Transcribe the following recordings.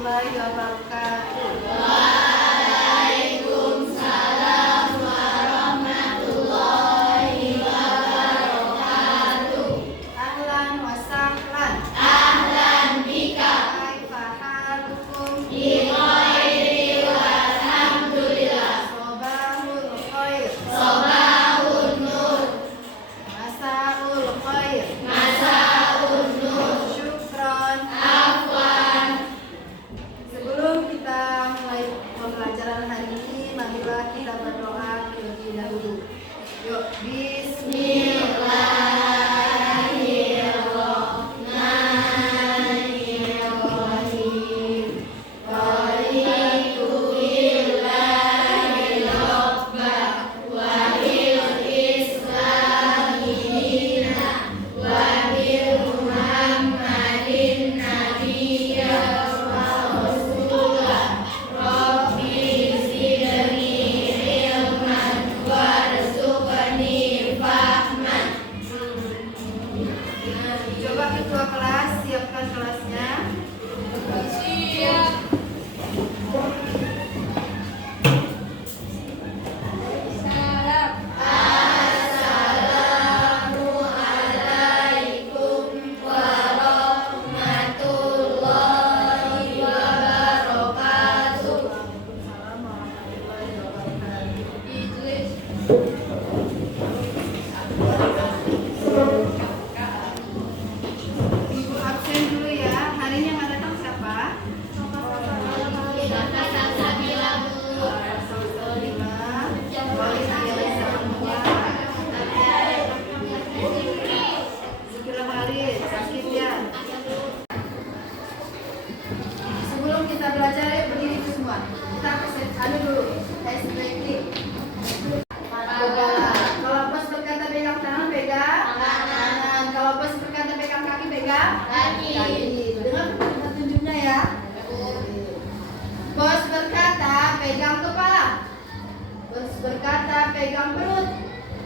warahmatullahi wabarakatuh. Waalaikumsalam warahmatullahi wabarakatuh. Ahlan wa sahlan. Ahlan bika. Kaifa halukum? Bi khairi walhamdulillah. Sobahul khair. Sobahun nur. Masaul khair. Masaun nur. Syukron. Afwan. Sebelum kita mulai pembelajaran hari ini, marilah kita berdoa terlebih dahulu. Yuk, Bismillahirrahmanirrahim. Raditu billahi rabba wa bil islami dina wa bi Muhammadin nabiyya wa rasulah. Rabbi zidni ilman warzuqni fahman. Coba ketua kelas siapkan kelasnya. Siap. Salam. Assalamualaikum warahmatullahi wabarakatuh. Waalaikumsalam warahmatullahi wabarakatuh. Idris. Ibu absen dulu ya. Hari ini yang nggak datang siapa? Sakit ya. Sebelum kita belajar, ya berdiri itu semua. Kita anu dulu, tes breaking. Kalau bos berkata pegang tangan, pegang tangan. Kalau bos berkata pegang kaki, pegang Kaki. Dengar petunjuknya ya. Bos berkata pegang kepala. Bos berkata pegang perut.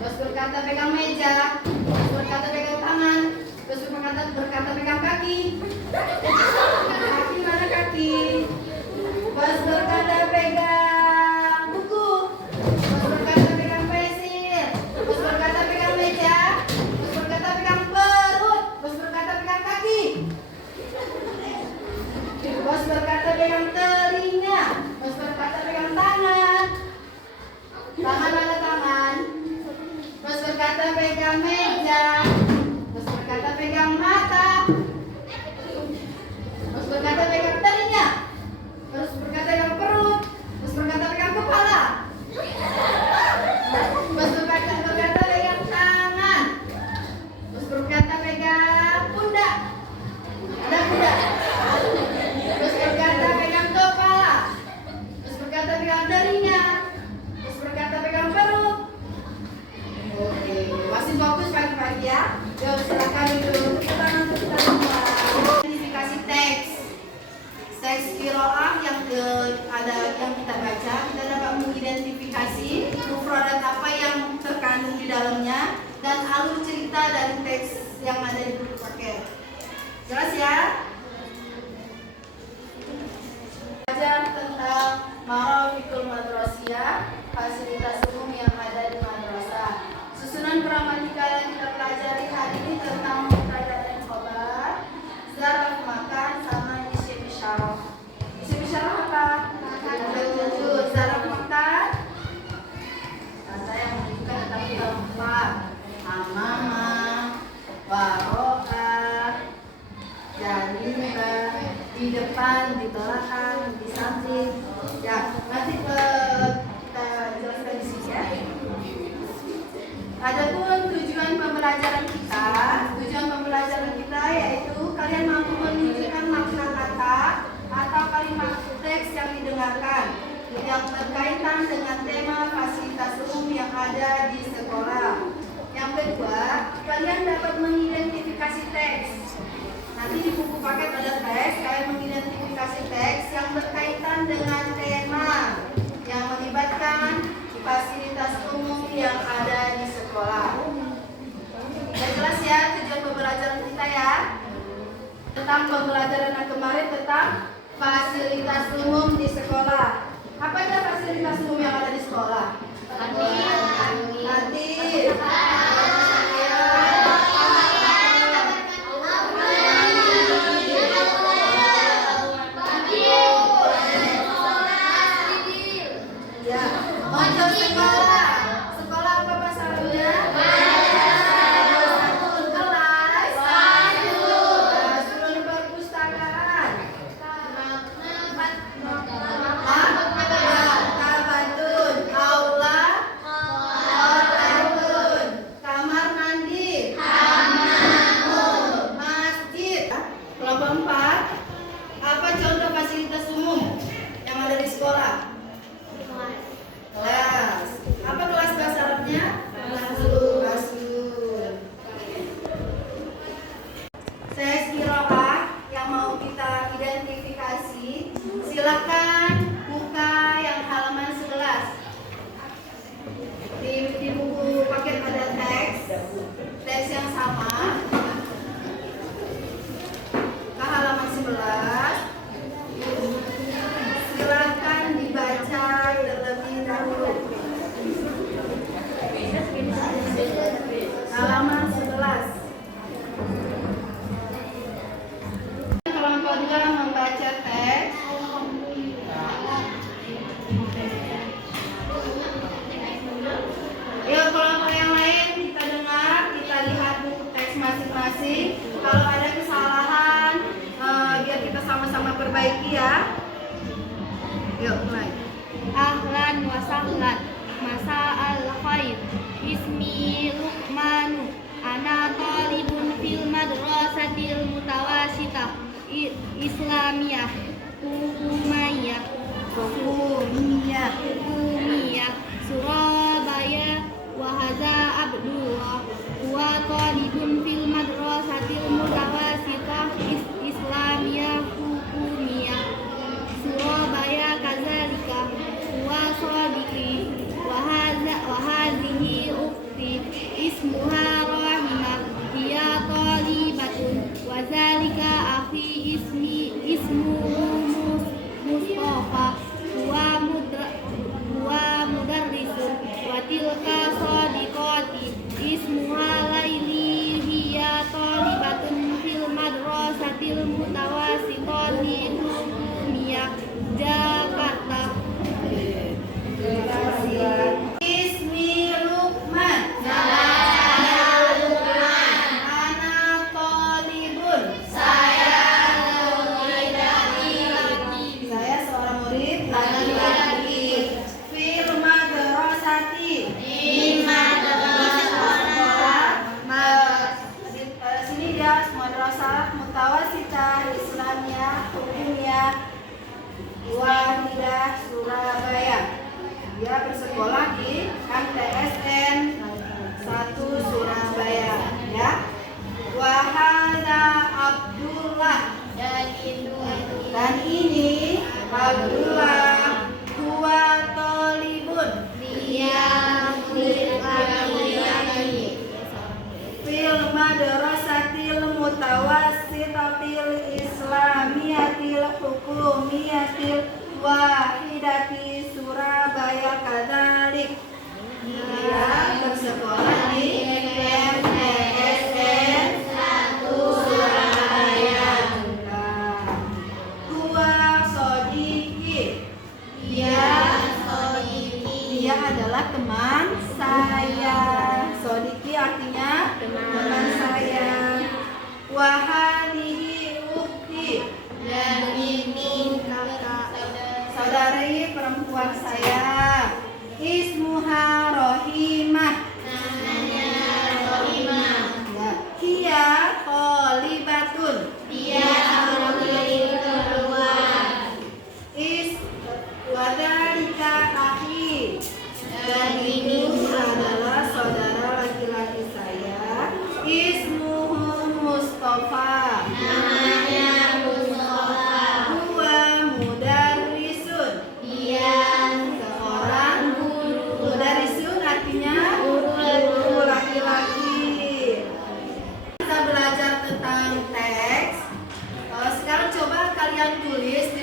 Bos berkata pegang meja. Bos berkata pegang tangan. Bos berkata pegang kaki. Kaki mana kaki? Bos berkata pegang buku. Bos berkata pegang pensil. Bos berkata pegang meja. Bos berkata pegang perut. Bos berkata pegang kaki. Bos berkata pegang telinga. Bos berkata pegang tangan. Tangan mana tangan? Bos berkata pegang meja. Bos berkata pegang mata. Bos berkata pegang telinga. Bos berkata pegang perut. Bos berkata pegang kepala. Bos berkata pegang tangan. Bos berkata pegang pundak. Ada pundak. Bos berkata pegang kepala. Bos berkata pegang telinga. Bos berkata pegang perut. Oke, masih fokus pagi-pagi ya. Yuk silakan dulu. Tepuk tangan untuk kita semua. Identifikasi teks. Teks kiroah yang ada yang kita baca, kita dapat mengidentifikasi mufradat apa yang terkandung di dalamnya dan alur cerita dari teks yang ada di buku paket. Jelas ya? Belajar tentang Marafiqul Madrasiyah, fasilitas umum yang ada di madrasah. Susunan gramatikal yang kita pelajari hari ini tentang mubtada dan khobar, zarf makan sama isim isyarah. Isim isyarah apa? Betul, zarf makan kata yang menunjukkan tempat. Amama, waroka, janibah, di depan, di belakang, di samping. Ya, nanti kita jelaskan di sini ya. Adapun tujuan pembelajaran kita yaitu kalian mampu menunjukkan makna kata atau kalimat teks yang didengarkan yang berkaitan dengan tema fasilitas umum yang ada di sekolah. Yang kedua, kalian dapat mengidentifikasi teks. Nanti di buku paket ada teks, kalian mengidentifikasi teks yang berkaitan dengan tema yang melibatkan fasilitas umum yang ada di sekolah. Sudah jelas ya tujuan pembelajaran kita ya? Tentang pembelajaran yang kemarin tentang Fasilitas umum di sekolah. Apa aja fasilitas umum yang ada di sekolah? Kantin. Ya, untuk sekolah. Sekolah apa pasarannya? Kelas. Classroom perpustakaan. Tabatun. Aula. Tabatun. Kamar mandi. Masjid. Kelompok 4. Apa contoh fasilitas umum yang ada di sekolah? Kelas. Apa kelas bahasa Arabnya? Classroom. Saya Kiroah yang mau kita identifikasi. Silakan buka yang halaman 11. Di buku paket ada teks yang sama. Ke halaman 11. Silakan dibaca terlebih dahulu. Halaman 11. Kelompok 2 membaca teks. Yuk kelompok yang lain kita dengar, kita lihat buku teks masing-masing. Kalau ada kesalahan, biar kita sama-sama perbaiki ya. Yuk mulai. Ahlan wa sahlan, masa al khair, ismi Luqmanu, ana talibun fil madrasatil mutawasitah Islamiyah Hukumiyah Surabaya, wa hadza Abdullah wa talibun fil madrasatil mutawasitah Islamiyah Hukumiyah Surabaya kazalika wa sadiqi wa hadhihi ukhti ismuha Rahimah hiya talibatun wa zalika akhi ismuhu Mustafa huwa mudarrisun wa tilka sadiqati ismuha Laili hiya talibatun fil madrasatil mutawasitati Hukumiyah Jakarta. Ismi Luqman. Ana talibun. Saya seorang murid laki-laki. Fil madrasati. Sini dia madrasah mutawasitah Islamiyah Hukumiyah Wahidah Surabaya. Dia bersekolah di MTSN 1 Surabaya ya. Wahada Abdullah, dan ini Abdullah. Huwa talibun, dia murid laki-laki. Fil madrasatil mutawassitatil islamiyatil hukumiyatil wahidati Surabaya kadzalik. Dia bersekolah di MTSN 1 Surabaya. Huwa sodiki, dia adalah teman saya. Sodiki artinya teman saya. Wahadihi ukti, dan ini kakak saudari perempuan saya. Ismuha Rohimah, namanya Rohimah. Ya. Hiya talibatun, dia murid kedua. Wadalika akhi, dan ini adalah saudara laki-laki saya. Ismuhu Mustafa, namanya Mustafa. Huwa mudarrisun, dia seorang guru. Mudarrisun artinya guru laki-laki. Kita belajar tentang teks. Sekarang coba kalian tulis di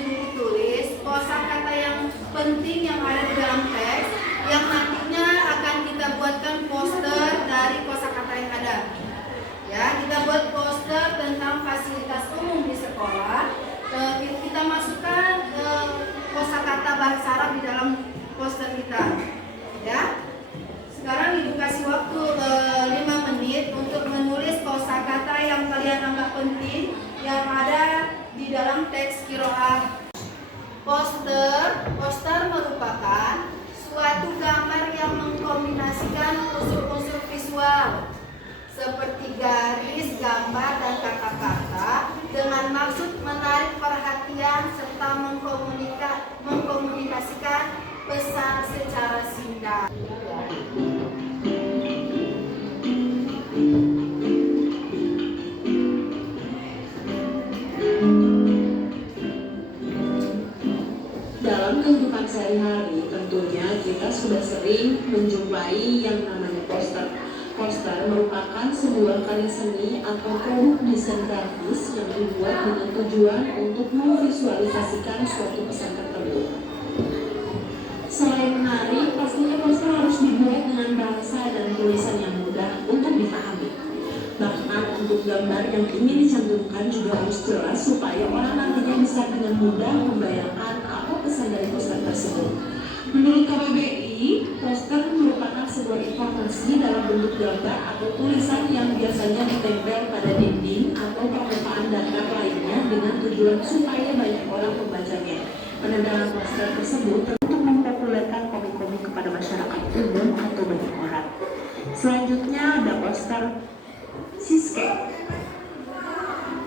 Ya, kita buat poster tentang fasilitas umum di sekolah. Kita masukkan kosakata bahasa Arab di dalam poster kita. Ya. Sekarang Ibu kasih waktu 5 menit untuk menulis kosakata yang kalian anggap penting yang ada di dalam teks qiraah. Poster merupakan suatu gambar yang mengkombinasikan unsur-unsur visual seperti garis, gambar, dan kata-kata dengan maksud menarik perhatian serta mengkomunikasikan pesan secara singkat. Dalam kehidupan sehari-hari, tentunya kita sudah sering menjumpai yang namanya poster. Poster merupakan sebuah karya seni atau produk desain grafis yang dibuat dengan tujuan untuk memvisualisasikan suatu pesan tertentu. Selain menarik, pastinya poster harus dibuat dengan bahasa dan tulisan yang mudah untuk dipahami. Bahkan untuk gambar yang ingin dicantumkan juga harus jelas supaya orang nantinya bisa dengan mudah membayangkan apa pesan dari poster tersebut. Menurut KBBI, poster merupakan sebuah informasi dalam bentuk gambar atau tulisan yang biasanya ditempel pada dinding atau permukaan datar lainnya dengan tujuan supaya banyak orang membacanya. Penebalan poster tersebut untuk mempopulerkan komik-komik kepada masyarakat umum atau banyak orang. Selanjutnya ada poster Siske.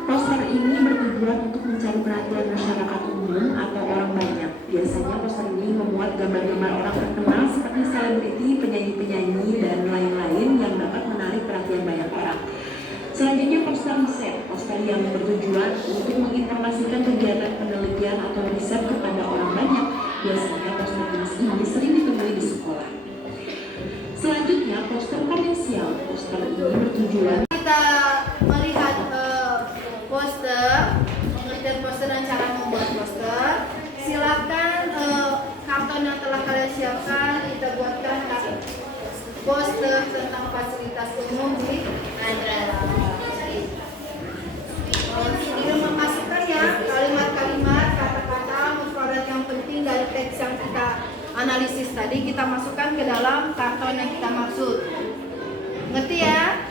Poster ini bertujuan untuk mencari perhatian masyarakat umum atau orang banyak. Biasanya poster ini memuat gambar-gambar orang terkenal seperti selebriti, penyanyi-penyanyi, dan lain-lain yang dapat menarik perhatian banyak orang. Selanjutnya poster riset, poster yang bertujuan untuk menginformasikan kegiatan penelitian atau riset kepada orang banyak. Biasanya poster jenis ini sering ditemui di sekolah. Selanjutnya poster komersial, poster ini bertujuan Kita melihat poster dan cara membuat poster. Silakan karton yang telah kalian siapkan kita buatkan poster tentang fasilitas umum di madrasah. Dengan memasukkan ya kalimat-kalimat, kata-kata, mufradat yang penting dari teks yang kita analisis tadi, kita masukkan ke dalam karton yang kita maksud. Ngerti ya?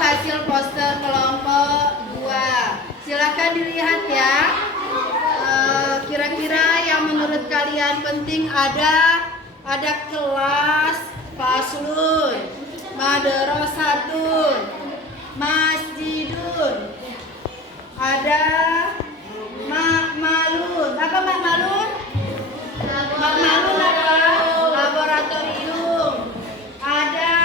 Hasil poster kelompok 2. Silakan dilihat ya. Kira-kira yang menurut kalian penting ada kelas, faslun, madrasatun, masjidun, ada makmalun. Apa makmalun? Makmalun apa? Laboratorium. Ada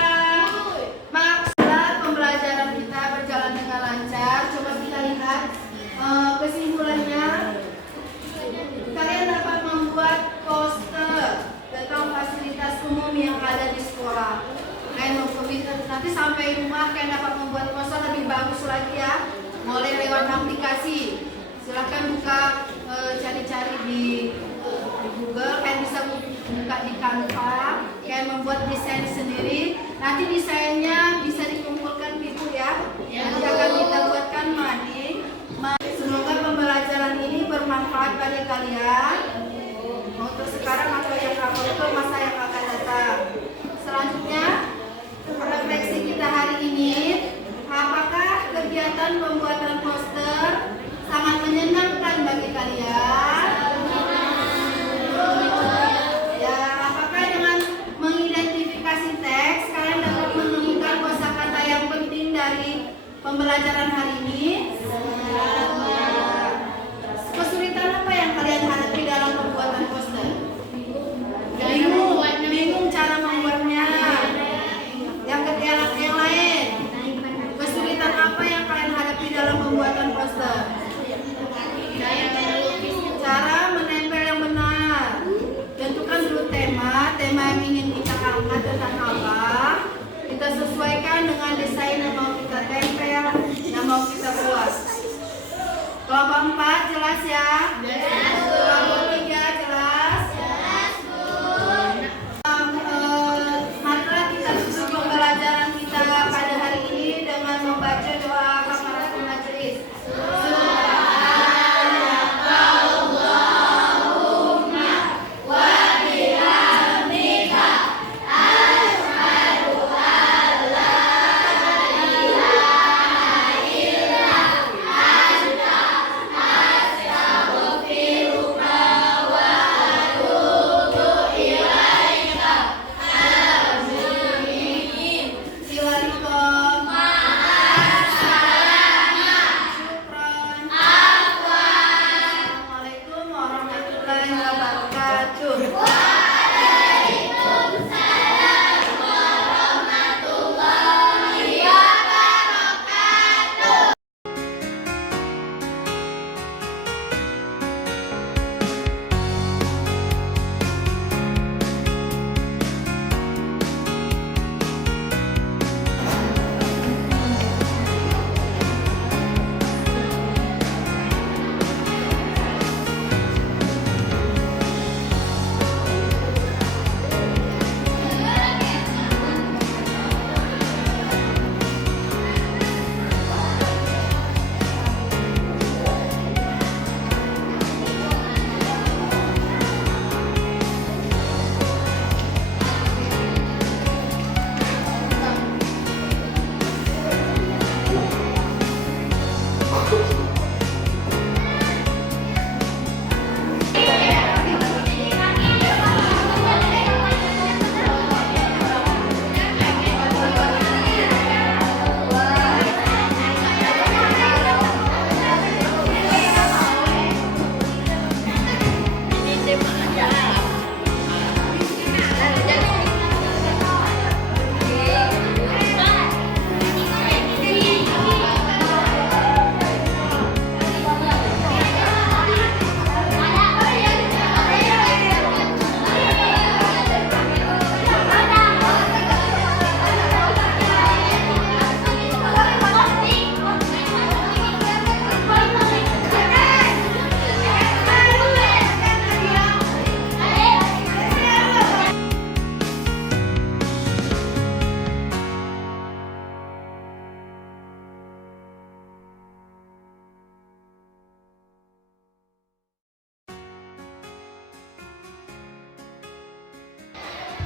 maksud pembelajaran kita berjalan dengan lancar. Coba kita lihat kesimpulannya. Kalian dapat membuat poster tentang fasilitas umum yang ada di sekolah. Nanti sampai rumah kalian dapat membuat poster lebih bagus lagi ya. Mulai lewat aplikasi cari di Google, kalian bisa buka di Canva, kalian membuat desain sendiri. Nanti desainnya bisa dikumpulkan gitu ya. Nanti akan kita buatkan mading. Semoga pembelajaran ini bermanfaat bagi kalian untuk sekarang atau untuk masa yang akan datang. Selanjutnya, refleksi kita hari ini, apakah kegiatan pembuatan poster sangat menyenangkan bagi kalian? Ya, apakah dengan mengidentifikasi teks kalian dapat menemukan kosakata yang penting dari pembelajaran hari ini? Kesulitan apa yang kalian hadapi dalam pembuatan poster? Bingung cara membuatnya. Yang lain, kesulitan apa yang kalian hadapi dalam pembuatan poster? Cara menempel yang benar. Tentukan dulu tema yang ingin kita angkat tentang apa. Kita sesuaikan dengan desain yang mau kita tempel, yang mau kita buat. Kelompok 4 jelas ya? Kelompok 3 jelas? Marilah kita tutup pembelajaran kita pada hari ini dengan membaca doa kafaratul majelis. Assalamualaikum warahmatullahi wabarakatuh.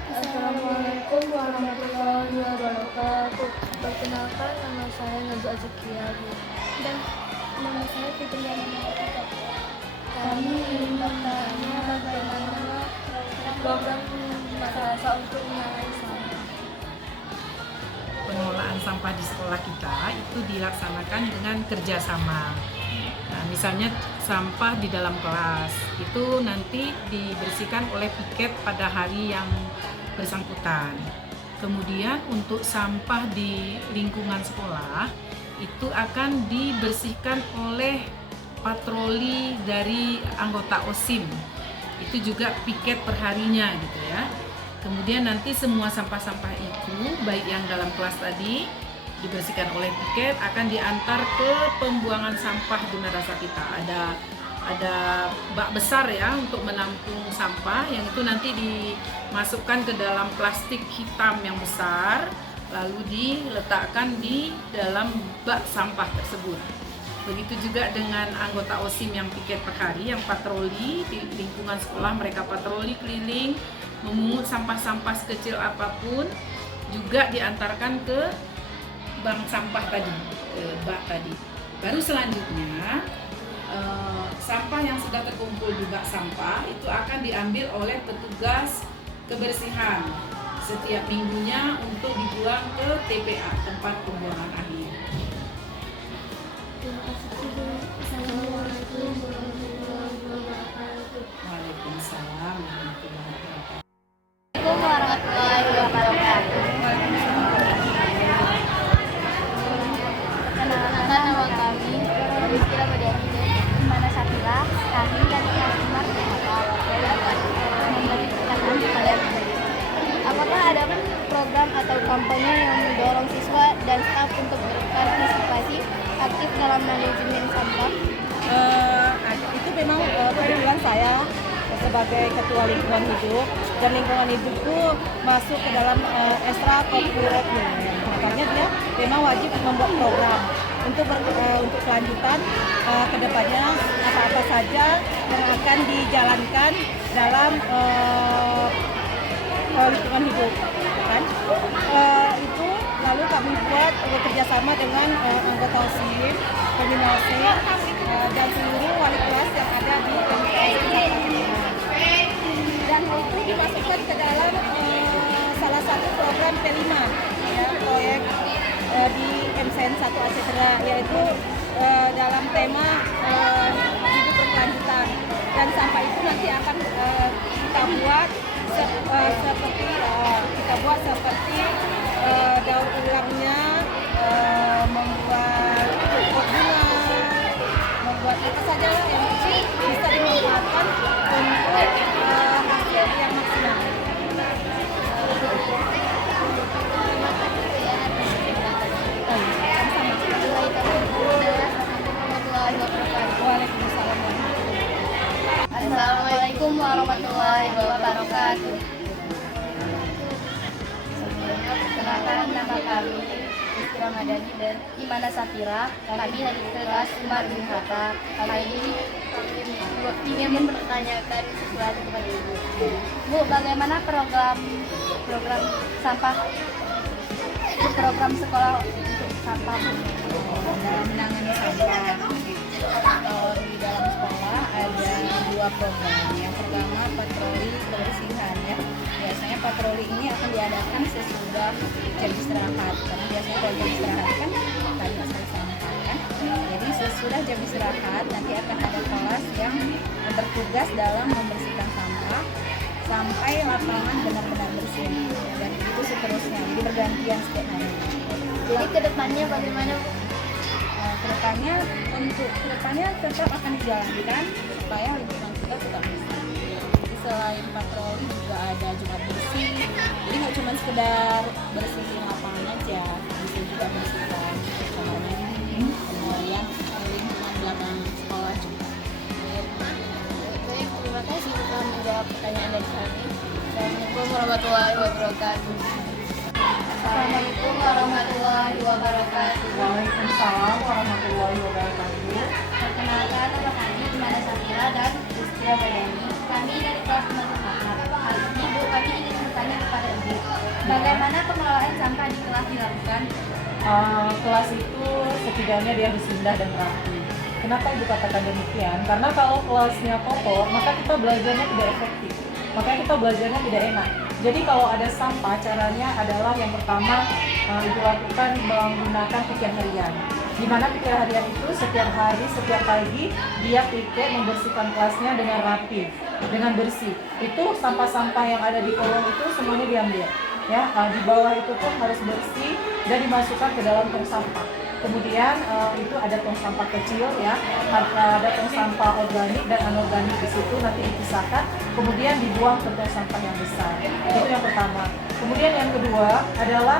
Assalamualaikum warahmatullahi wabarakatuh. Perkenalkan, nama saya Najwa Zikiari dan nama saya Fitri Yana. Kami ingin bertanya bagaimana program madrasah untuk mengurangi sampah. Pengelolaan sampah di sekolah kita itu dilaksanakan dengan kerjasama. Nah, misalnya sampah di dalam kelas itu nanti dibersihkan oleh piket pada hari yang bersangkutan. Kemudian untuk sampah di lingkungan sekolah itu akan dibersihkan oleh patroli dari anggota OSIM. Itu juga piket perharinya gitu ya. Kemudian nanti semua sampah-sampah itu baik yang dalam kelas tadi dibersihkan oleh piket akan diantar ke pembuangan sampah di madrasah kita. Ada ada bak besar ya untuk menampung sampah, yang itu nanti dimasukkan ke dalam plastik hitam yang besar, lalu diletakkan di dalam bak sampah tersebut. Begitu juga dengan anggota OSIM yang piket per hari, yang patroli di lingkungan sekolah, mereka patroli keliling memungut sampah-sampah sekecil apapun, juga diantarkan ke bank sampah tadi, ke bak tadi. Baru selanjutnya sampah yang sudah terkumpul di bak sampah itu akan diambil oleh petugas kebersihan setiap minggunya untuk dibuang ke TPA, tempat pembuangan akhir. Terima kasih Ibu. Assalamualaikum warahmatullahi wabarakatuh. Waalaikumsalam warahmatullahi wabarakatuh. Assalamualaikum warahmatullahi wabarakatuh. Perkenalkan nama kami Rizky Ramadhani dan Imana Safira. Kami dari kelas 5 memberi pertanyaan kepada Ibu. Apakah ada program atau kampanye yang mendorong siswa dan staf untuk berpartisipasi aktif dalam manajemen sampah? Itu memang kebetulan saya sebagai ketua lingkungan hidup, dan lingkungan hidup itu masuk ke dalam ekstra kurikuler. Makanya dia memang wajib membuat program untuk kelanjutan ke depannya apa-apa saja yang akan dijalankan dalam lingkungan hidup, kan? Itu lalu kami buat bekerjasama dengan anggota OSIM, pembina OSIM, dan seluruh wali kelas yang ada di dan itu dimasukkan ke dalam salah satu program P5 ya, proyek di MCN 1 Asetera, yaitu dalam tema hidup berkelanjutan, dan sampah itu nanti akan kita buat seperti daur ulangnya, membuat pot bunga, membuat apa saja yang bisa dimanfaatkan untuk hasil yang maksimal. Waalaikumsalam. Assalamualaikum warahmatullahi wabarakatuh. Sebelumnya perkenalkan nama kami Rizky Ramadhani dan Imana Safira. Kami dari kelas 5 Bintata. Kali ini kami ingin mempertanyakan sesuatu kepada Ibu. Bu, bagaimana program sampah, program sekolah untuk sampah Dalam menangani sampah di dalam sekolah ada 2 program. Yang pertama patroli kebersihan ya. Biasanya patroli ini akan diadakan sesudah jam istirahat, karena biasanya kalau jam istirahat kan tadi saya sampaikan. Jadi sesudah jam istirahat nanti akan ada kelas yang bertugas dalam membersihkan sampah sampai lapangan benar-benar bersih, dan itu seterusnya. Jadi bergantian setiap hari. Jadi kedepannya bagaimana? Kedepannya tetap akan dijalankan supaya lingkungan kita tetap bersih. Jadi selain patroli juga ada Jumat bersih. Jadi nggak cuma sekedar bersihin lapangan aja, bisa juga bersihkan kamar mandi, kemudian lingkungan belakang sekolah juga. Baik, terima kasih telah menjawab pertanyaan dari kami. Assalamualaikum warahmatullahi wabarakatuh. Assalamualaikum warahmatullahi wabarakatuh. Waalaikumsalam warahmatullahi wabarakatuh. Perkenalkan nama kami Imana Safira dan Rizky Ramadhani. Kami dari kelas 5 Kali ini Bu, kami ingin bertanya kepada Ibu, bagaimana pengelolaan sampah di kelas dilakukan? Kelas itu setidaknya dia harus indah dan rapi. Kenapa Ibu katakan demikian? Karena kalau kelasnya kotor, maka kita belajarnya tidak efektif. Makanya kita belajarnya tidak enak. Jadi kalau ada sampah, caranya adalah yang pertama Ibu lakukan menggunakan piket harian. Di mana piket harian itu setiap hari, setiap pagi dia piket membersihkan kelasnya dengan rapi, dengan bersih. Itu sampah-sampah yang ada di kolong itu semuanya diambil. Ya, di bawah itu pun harus bersih dan dimasukkan ke dalam tong sampah. Kemudian itu ada tong sampah kecil ya, ada tong sampah organik dan anorganik di situ, nanti dipisahkan, kemudian dibuang ke tong sampah yang besar. Itu yang pertama. Kemudian yang kedua adalah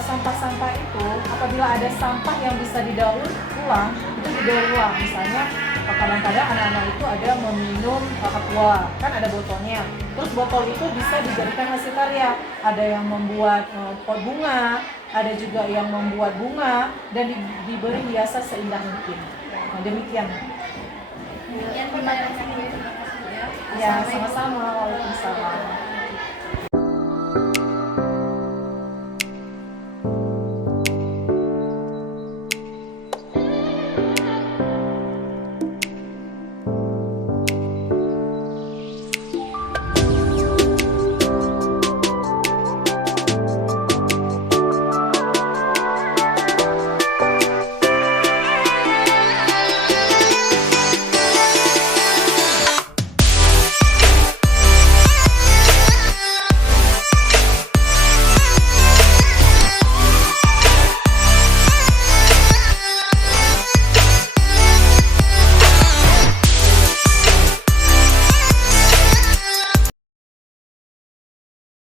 sampah-sampah itu apabila ada sampah yang bisa didaur ulang, itu didaur ulang. Misalnya kadang-kadang anak-anak itu ada meminum aqua, kan ada botolnya. Terus botol itu bisa dijadikan hasil karya. Ada yang membuat pot bunga, ada juga yang membuat bunga dan diberi hiasan seindah mungkin. Nah, demikian. Terima kasih ya. Ya, sama-sama. Waalaikumsalam.